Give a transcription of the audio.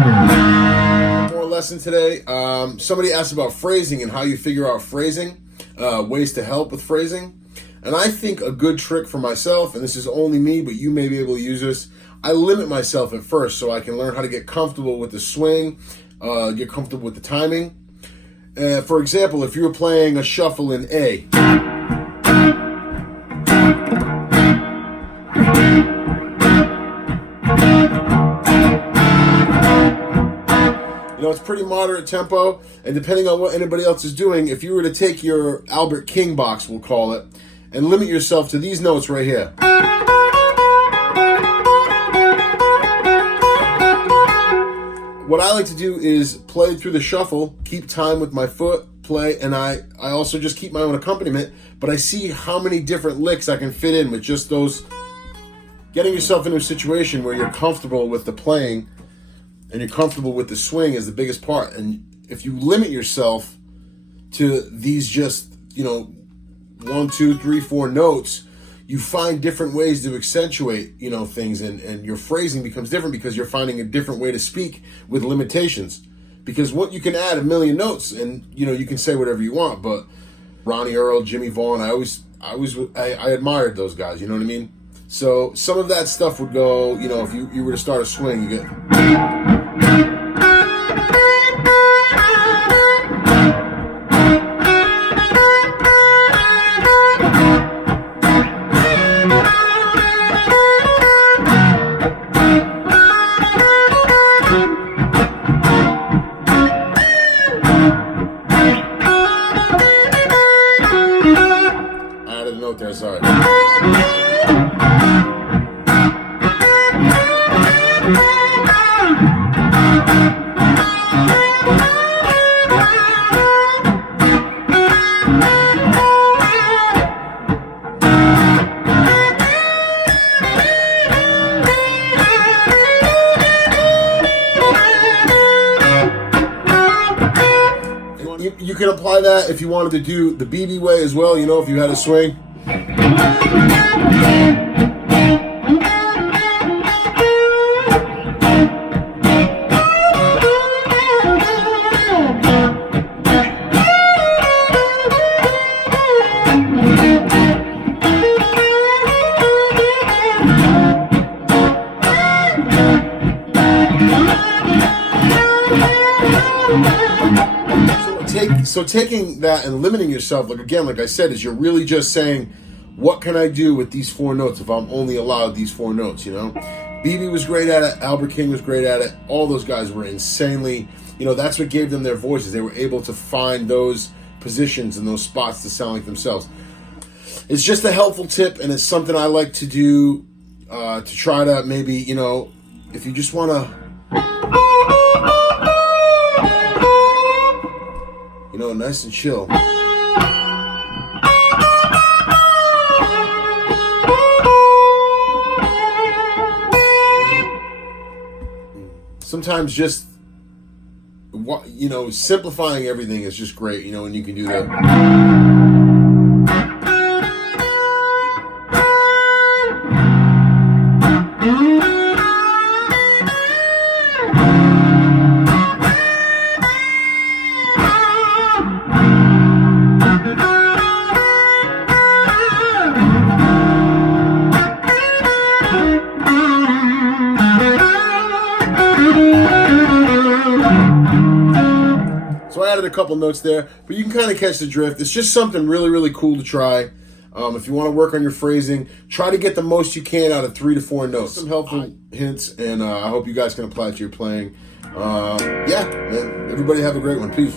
More lesson today. Somebody asked about phrasing and how you figure out phrasing, ways to help with phrasing. And I think a good trick for myself, and this is only me, but you may be able to use this, I limit myself at first so I can learn how to get comfortable with the swing, get comfortable with the timing. For example, if you were playing a shuffle in A, it's pretty moderate tempo, and depending on what anybody else is doing, if you were to take your Albert King box, we'll call it, and limit yourself to these notes right here. What I like to do is play through the shuffle, keep time with my foot, play, and I also just keep my own accompaniment, but I see how many different licks I can fit in with just those. Getting yourself into a situation where you're comfortable with the playing and you're comfortable with the swing is the biggest part. And if you limit yourself to these just, 1, 2, 3, 4 notes, you find different ways to accentuate, things, and your phrasing becomes different because you're finding a different way to speak with limitations. Because what you can add a million notes and, you can say whatever you want, but Ronnie Earl, Jimmy Vaughn, I admired those guys, you know what I mean? So some of that stuff would go, if you were to start a swing, you get... I added a note there, sorry. You can apply that if you wanted to do the BB way as well, if you had a swing. So taking that and limiting yourself, like I said, is you're really just saying, what can I do with these 4 notes if I'm only allowed these 4 notes, BB was great at it, Albert King was great at it, all those guys were insanely, that's what gave them their voices. They were able to find those positions and those spots to sound like themselves. It's just a helpful tip, and it's something I like to do to try to maybe, if you just want to... nice and chill. Sometimes just, simplifying everything is just great, and you can do that. So I added a couple notes there, but you can kind of catch the drift. It's just something really, really cool to try. If you want to work on your phrasing, try to get the most you can out of 3 to 4 notes. Some helpful hints, and I hope you guys can apply it to your playing. Yeah, man, everybody have a great one. Peace.